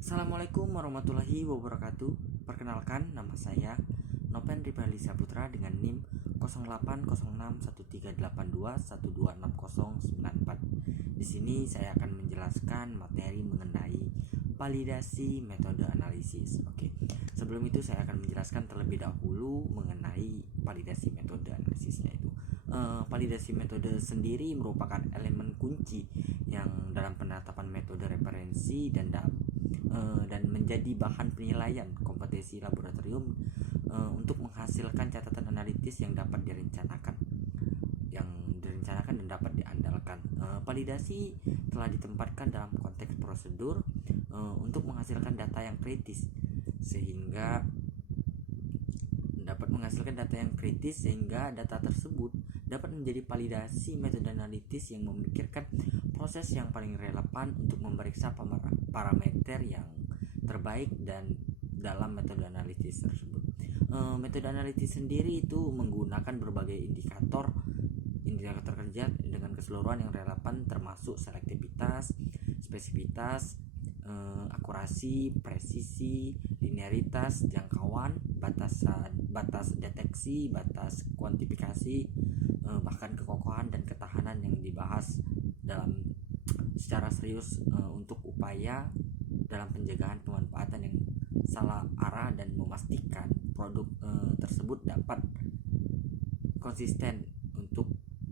Assalamualaikum warahmatullahi wabarakatuh. Perkenalkan, nama saya Nopen Ripali Saputra dengan NIM 08061382126094. Di sini saya akan menjelaskan materi mengenai validasi metode analisis. Oke. Sebelum itu saya akan menjelaskan terlebih dahulu mengenai validasi metode analisisnya itu. Validasi metode sendiri merupakan elemen kunci yang dalam penetapan metode referensi dan menjadi bahan penilaian kompetensi laboratorium untuk menghasilkan catatan analitis yang dapat direncanakan dan dapat diandalkan. Validasi telah ditempatkan dalam konteks prosedur untuk menghasilkan data yang kritis sehingga data tersebut dapat menjadi validasi metode analitis yang memikirkan proses yang paling relevan untuk memeriksa parameter yang terbaik dan dalam metode analisis tersebut. Metode analitis sendiri itu menggunakan berbagai indikator kerja dengan keseluruhan yang relevan, termasuk selektivitas, spesifitas, akurasi, presisi, linearitas, jangkauan, batas deteksi, batas kuantifikasi, bahkan kekokohan dan ketahanan yang dibahas dalam secara serius untuk upaya dalam penjagaan pemanfaatan yang salah arah dan memastikan produk tersebut dapat konsisten untuk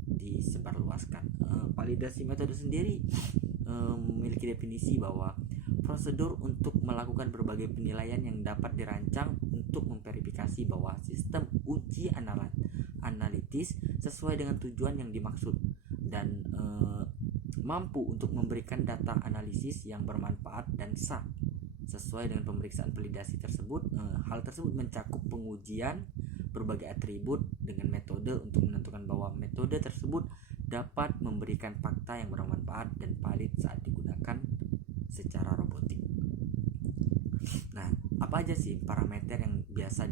disebarluaskan. Validasi metode sendiri memiliki definisi bahwa prosedur untuk melakukan berbagai penilaian yang dapat dirancang untuk memverifikasi bahwa sistem uji analitis sesuai dengan tujuan yang dimaksud dan mampu untuk memberikan data analisis yang bermanfaat dan sah sesuai dengan pemeriksaan validasi tersebut. Hal tersebut mencakup pengujian berbagai atribut dengan metode untuk menentukan bahwa metode tersebut dapat memberikan fakta yang bermanfaat dan valid saat digunakan secara robotik. Nah, apa aja sih parameter yang biasa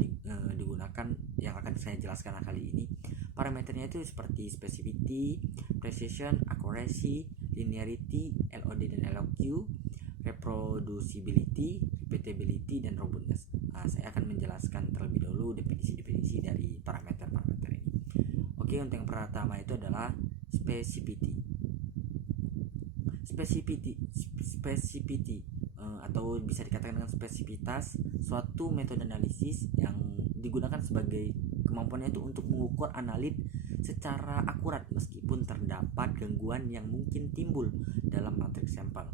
digunakan yang akan saya jelaskan kali ini? Parameternya itu seperti specificity, precision, accuracy, linearity, LOD dan LOQ, reproducibility, repeatability, dan robustness. Saya akan menjelaskan terlebih dahulu definisi-definisi dari parameter-parameter ini. Oke, untuk yang pertama itu adalah specificity atau bisa dikatakan dengan spesifitas suatu metode analisis yang digunakan sebagai kemampuannya itu untuk mengukur analit secara akurat meskipun terdapat gangguan yang mungkin timbul dalam matriks sampel.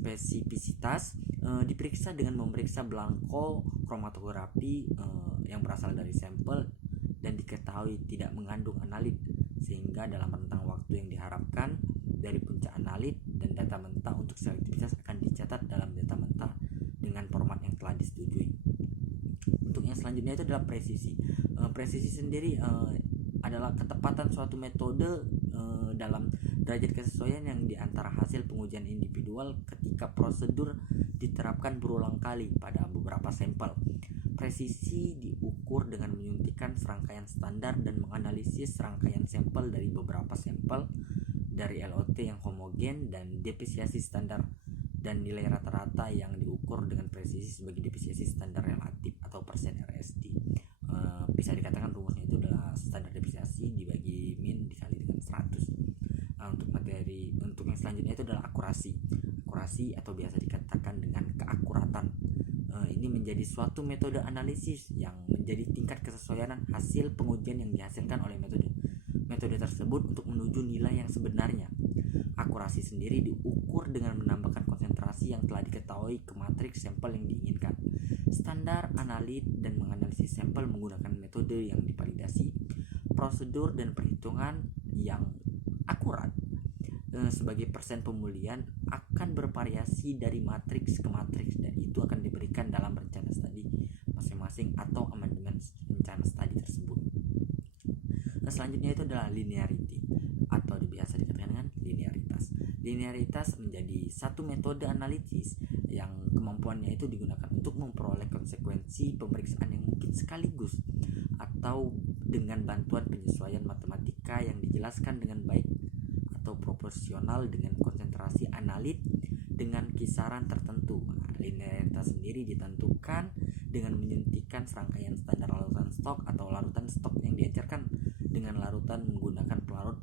Spesifisitas diperiksa dengan memeriksa belangko kromatografi yang berasal dari sampel dan diketahui tidak mengandung analit, sehingga dalam rentang waktu yang diharapkan dari puncak analit dan data mentah untuk selektivitas akan dicatat dalam data mentah dengan format yang telah disetujui. Untuk yang selanjutnya itu adalah presisi. Presisi sendiri adalah ketepatan suatu metode dalam derajat kesesuaian yang diantara hasil pengujian individual ketika prosedur diterapkan berulang kali pada beberapa sampel. Presisi diukur dengan menyuntikkan serangkaian standar dan menganalisis serangkaian sampel dari beberapa sampel dari LOT yang homogen dan deviasi standar dan nilai rata-rata yang diukur dengan presisi sebagai deviasi standar relatif atau persen RSD. Bisa dikatakan rumusnya itu adalah standar deviasi dibagi min dikali dengan 100. Untuk yang selanjutnya itu adalah akurasi atau biasa dikatakan dengan keakuratan. Ini menjadi suatu metode analisis yang menjadi tingkat kesesuaian hasil pengujian yang dihasilkan oleh metode tersebut untuk menuju nilai yang sebenarnya. Akurasi sendiri diukur dengan menambahkan konsentrasi yang telah diketahui ke matriks sampel yang diinginkan. Standar analit dan menganalisis sampel menggunakan metode yang divalidasi. Prosedur dan perhitungan yang akurat sebagai persen pemulihan akan bervariasi dari matriks ke matriks dan itu akan diberikan dalam rencana studi masing-masing atau amandemen rencana studi tersebut. Selanjutnya itu adalah linearity atau biasa dikatakan dengan linearitas. Linearitas menjadi satu metode analisis yang kemampuannya itu digunakan untuk memperoleh konsekuensi pemeriksaan yang mungkin sekaligus atau dengan bantuan penyesuaian matematika yang dijelaskan dengan baik atau proporsional dengan konsentrasi analit dengan kisaran tertentu. Nah, linearitas sendiri ditentukan dengan menyuntikkan serangkaian standar larutan stok atau larutan stok yang diencerkan dengan larutan menggunakan pelarut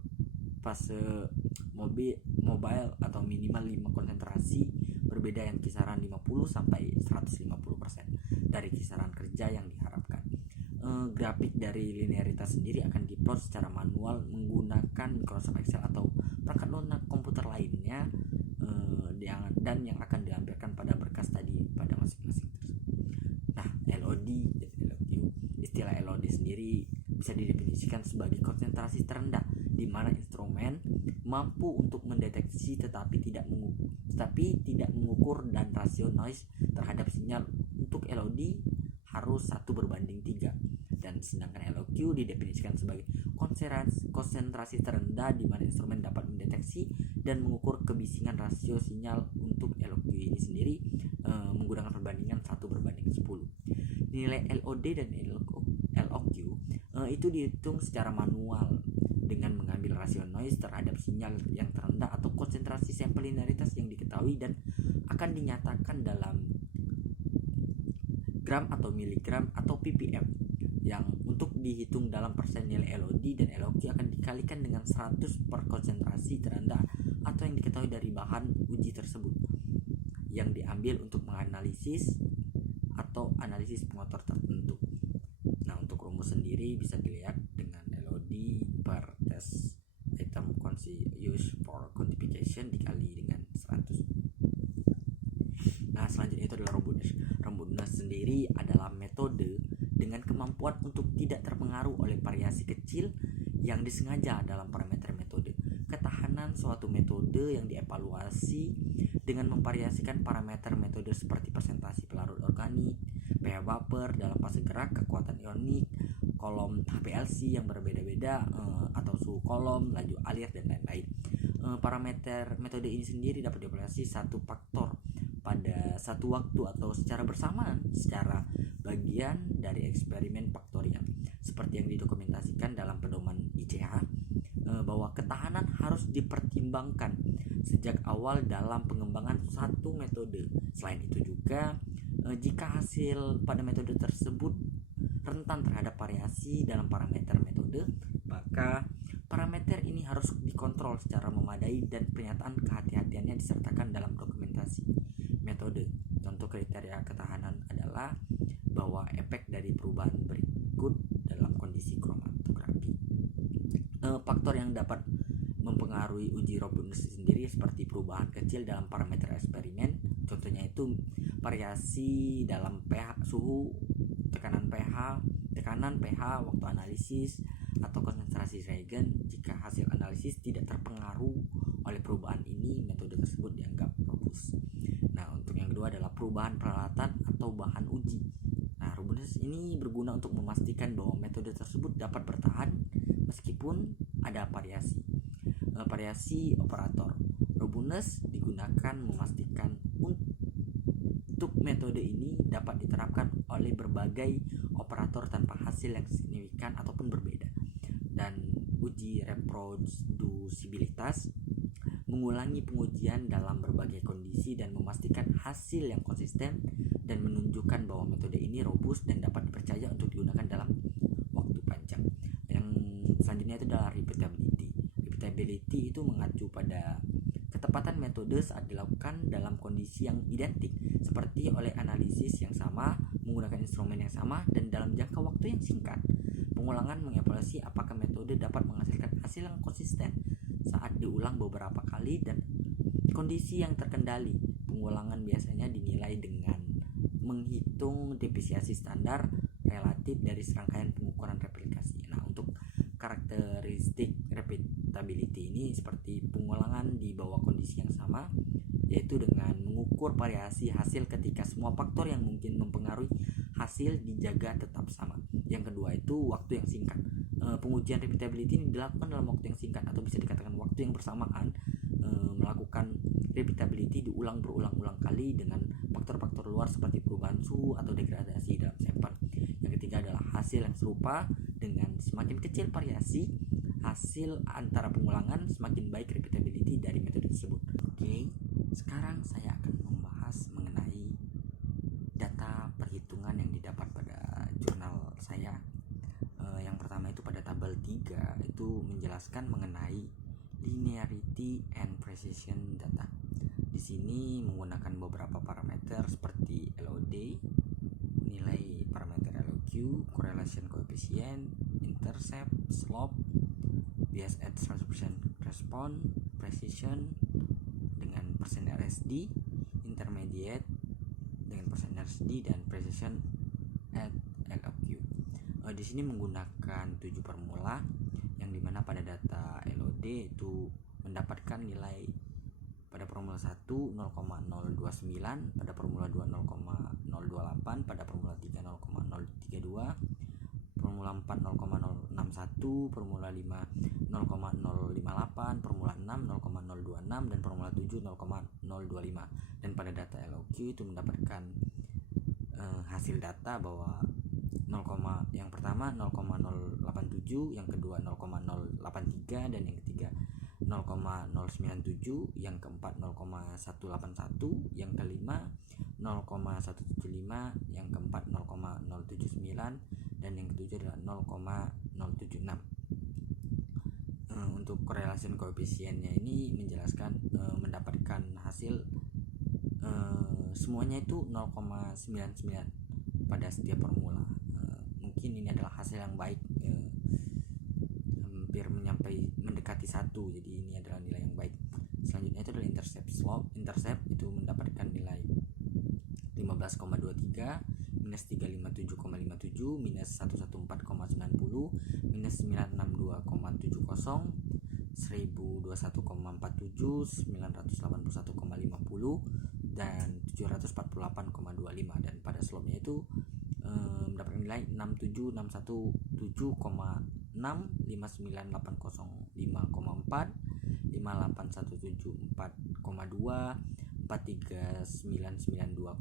fase mobile atau minimal 5 konsentrasi berbeda yang kisaran 50 sampai 150% dari kisaran kerja yang diharapkan. Grafik dari linearitas sendiri akan diplot secara manual menggunakan Microsoft Excel atau perangkat lunak komputer lainnya dan yang akan dilampirkan pada berkas tadi pada masing-masing tersebut. Nah, LOD dan LOQ. Istilah LOD sendiri bisa didefinisikan sebagai konsentrasi terendah di mana instrumen mampu untuk mendeteksi tetapi tidak mengukur, dan rasio noise terhadap sinyal untuk LOD harus 1:3, dan sedangkan LOQ didefinisikan sebagai konsentrasi terendah di mana instrumen dapat mendeteksi dan mengukur kebisingan rasio sinyal. Untuk LOQ ini sendiri menggunakan perbandingan 1:10. Nilai LOD dan LOQ itu dihitung secara manual dengan mengambil rasio noise terhadap sinyal yang terendah atau konsentrasi sampel linearitas yang diketahui dan akan dinyatakan dalam gram atau miligram atau ppm, yang untuk dihitung dalam persen nilai LOD dan LOQ akan dikalikan dengan 100 per konsentrasi terendah atau yang diketahui dari bahan uji tersebut yang diambil untuk menganalisis atau analisis pengotor tertentu. Nah, untuk rumus sendiri bisa dilihat dengan LOD per test item used for quantification dikali dengan 100. Nah, selanjutnya itu adalah robustness. Robustness sendiri adalah metode dengan kemampuan untuk tidak terpengaruh oleh variasi kecil yang disengaja dalam parameter metode. Ketahanan suatu metode yang dievaluasi dengan memvariasikan parameter metode seperti presentasi pelarut organik, pH vapor dalam fase gerak, kekuatan ionik, kolom HPLC yang berbeda-beda atau suhu kolom, laju alir, dan lain-lain. Parameter metode ini sendiri dapat dievaluasi satu faktor pada satu waktu atau secara bersamaan secara bagian dari eksperimen faktorial seperti yang didokumentasikan dalam pedoman ICH, bahwa ketahanan harus dipertimbangkan sejak awal dalam pengembangan satu metode. Selain itu juga jika hasil pada metode tersebut rentan terhadap variasi dalam parameter metode, maka parameter ini harus dikontrol secara memadai dan pernyataan kehati-hatiannya disertakan dalam dokumentasi metode. Contoh kriteria ketahanan adalah bahwa efek dari perubahan berikut dalam kondisi kromatografi. Faktor yang dapat mempengaruhi uji robustness sendiri seperti perubahan kecil dalam parameter eksperimen, contohnya itu variasi dalam pH, suhu, tekanan pH waktu analisis atau konsentrasi reagen. Jika hasil analisis tidak terpengaruh oleh perubahan ini, metode tersebut dianggap robust. Nah, untuk yang kedua adalah perubahan peralatan atau bahan uji. Nah, robustness ini berguna untuk memastikan bahwa metode tersebut dapat bertahan meskipun ada variasi operator. Robustness digunakan memastikan untuk metode ini dapat diterapkan oleh berbagai operator tanpa hasil yang signifikan ataupun berbeda. Dan uji reproducibilitas mengulangi pengujian dalam berbagai kondisi dan memastikan hasil yang konsisten dan menunjukkan bahwa metode ini robust dan dapat dipercaya untuk digunakan dalam waktu panjang. Yang selanjutnya itu adalah repeatability. Repeatability itu mengacu pada ketepatan metode saat dilakukan dalam kondisi yang identik, seperti oleh analisis yang sama, menggunakan instrumen yang sama, dan dalam jangka waktu yang singkat. Pengulangan mengevaluasi apakah metode dapat menghasilkan hasil yang konsisten saat diulang beberapa kali dan kondisi yang terkendali. Pengulangan biasanya dinilai dengan menghitung depresiasi standar relatif dari serangkaian pengukuran replikasi. Nah, untuk karakteristik repeatability ini seperti pengulangan di bawah kondisi yang sama, yaitu dengan mengukur variasi hasil ketika semua faktor yang mungkin mempengaruhi hasil dijaga tetap sama. Yang kedua itu waktu yang singkat. Pengujian repeatability ini dilakukan dalam waktu yang singkat atau bisa dikatakan waktu yang bersamaan. Melakukan repeatability diulang berulang-ulang kali dengan faktor-faktor luar seperti perubahan suhu atau degradasi dalam sampel. Yang ketiga adalah hasil yang serupa dengan semakin kecil variasi hasil antara pengulangan, semakin baik repeatability dari metode tersebut. Oke, Sekarang saya akan membahas mengenai data perhitungan yang didapat pada jurnal saya. Yang pertama itu pada tabel 3 itu menjelaskan mengenai linearity and precision data. Di sini menggunakan beberapa parameter seperti LOD, nilai parameter LOQ, correlation coefficient, intercept, slope, bias at 100% response, precision dengan persen RSD, intermediate dengan persen RSD, dan precision at LOQ. Di sini menggunakan 7 formula yang dimana pada data LOD itu mendapatkan nilai pada formula 1 0,029, pada formula 2 0,028, pada formula 3 0,032, formula 4 0,061, formula 5 0,058, formula 6 0,026, dan formula 7 0,025. Dan pada data LOQ itu mendapatkan hasil data bahwa yang pertama 0,087, yang kedua 0,083, dan yang ketiga 0,097, yang keempat 0,181, yang kelima 0,175, yang keempat 0,079, dan yang ketujuh adalah 0,076. Untuk correlation coefficientnya ini menjelaskan mendapatkan hasil semuanya itu 0,99 pada setiap formula. Mungkin ini adalah hasil yang baik, hampir mendekati 1, jadi ini adalah nilai yang baik. Selanjutnya itu adalah intercept slope. Intercept itu mendapatkan nilai 15,23, minus 357,57, minus 114,90, minus 962,70, 1021,47, 981,50, dan 748,25. Dan pada slope-nya itu mendapatkan nilai 67617,6, 59805,4, 58174,2, 43992,5,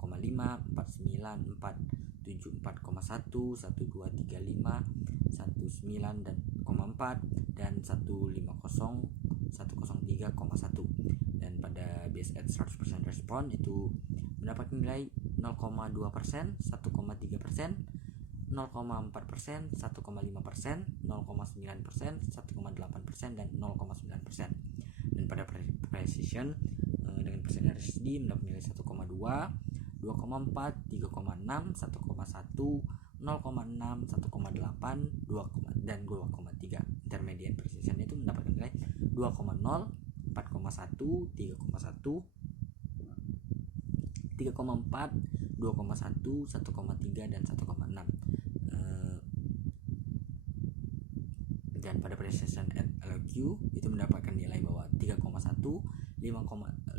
49474,1, 1235, 19 dan 4, dan 150103,1. Dan pada bias at 100% respon itu mendapat nilai 0,2%, 1,3%, 0,4%, 1,5%, 0,9%, 1,8%, dan 0,9%. Dan pada precision dengan persen RSD mendapat nilai 1,2, 2,4, 3,6, 1,1, 0,6, 1,8, 2, dan 2,3. Intermediate precision itu mendapatkan nilai 2,0, 4,1, 3,1, 3,4, 2,1, 1,3, dan 1,6. Dan pada precision at LOQ itu mendapatkan nilai bahwa 3,1, 5,0, 6,0,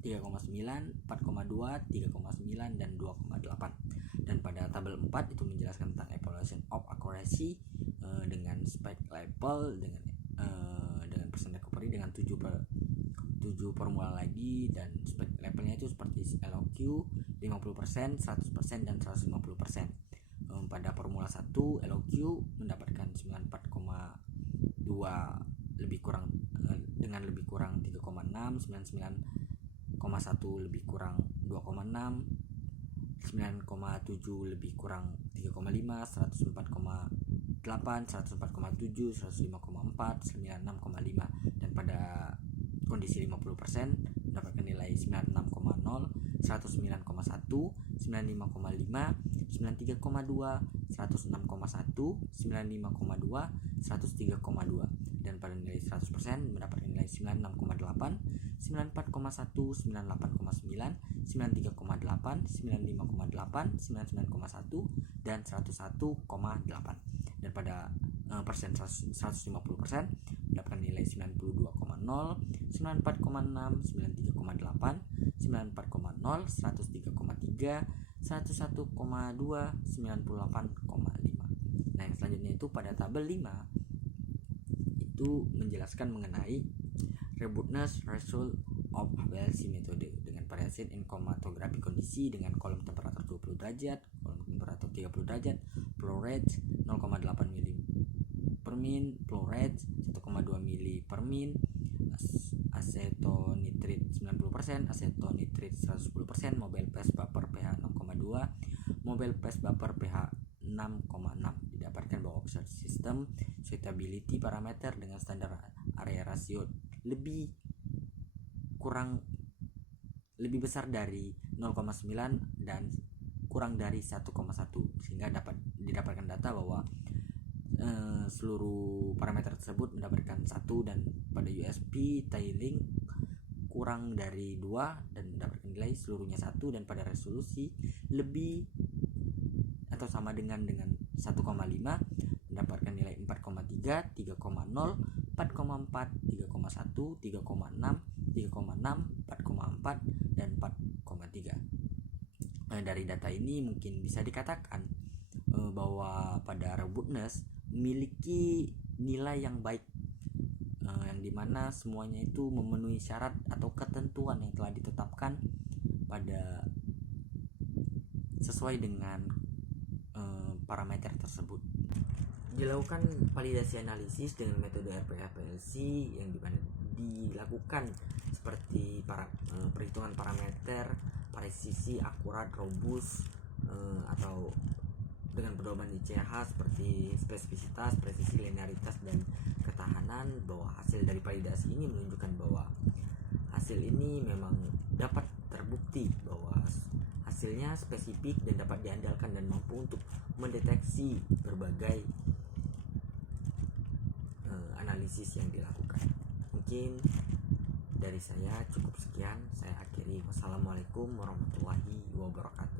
3,9, 4,2, 3,9, dan 2,8. Dan pada tabel 4 itu menjelaskan tentang evaluation of accuracy dengan spec level, dengan persen recovery dengan 7 formula lagi, dan spec levelnya itu seperti LOQ 50%, 100%, dan 150%. Pada formula 1 LOQ mendapatkan 94,2 lebih kurang dengan lebih kurang 3,6, 99,1 lebih kurang 2,6, 9,7 lebih kurang 3,5, 104,8, 104,7, 105,4, 96,5. Dan pada kondisi 50% mendapatkan nilai 96,0, 109,1, 95,5, 93,2, 106,1, 95,2, 103,2. Dan pada nilai 100% mendapatkan nilai 96,8, 94,1, 98,9, 93,8, 95,8, 99,1, dan 101,8. Dan pada persen 150% mendapatkan nilai 92,0, 94,6, 93,8, 94,0, 103,3, 101,2, 98,5. Nah, yang selanjutnya itu pada tabel 5 itu menjelaskan mengenai robustness result of HPLC metode dengan variation in chromatografi kondisi dengan kolom temperatur 20 derajat, kolom temperatur 30 derajat, flow rate 0,8 mili per min, flow rate 1,2 mili per min, asetonitrit 90%, asetonitrit 110%, mobile phase buffer pH 6,2, mobile phase buffer pH 6,6. Didapatkan bahwa oxide system suitability parameter dengan standar area rasio lebih besar dari 0,9 dan kurang dari 1,1, sehingga dapat didapatkan data bahwa seluruh parameter tersebut mendapatkan 1, dan pada USP tiling kurang dari 2 dan mendapatkan nilai seluruhnya 1, dan pada resolusi lebih atau sama dengan 1,5 mendapatkan nilai 4,3, 3,0, 4,4, 3,1, 3,6, 3,6, 4,4 dan 4,3. Dari data ini mungkin bisa dikatakan bahwa pada robustness memiliki nilai yang baik, yang dimana semuanya itu memenuhi syarat atau ketentuan yang telah ditetapkan pada sesuai dengan parameter tersebut. Dilakukan validasi analisis dengan metode RPA-PLC yang dilakukan seperti perhitungan parameter, presisi, akurat, robust, atau dengan pedoman ICH seperti spesifisitas, presisi, linearitas, dan ketahanan. Bahwa hasil dari validasi ini menunjukkan bahwa hasil ini memang dapat terbukti bahwa hasilnya spesifik dan dapat diandalkan dan mampu untuk mendeteksi berbagai analisis yang dilakukan. Mungkin dari saya cukup sekian, saya akhiri. Wassalamualaikum warahmatullahi wabarakatuh.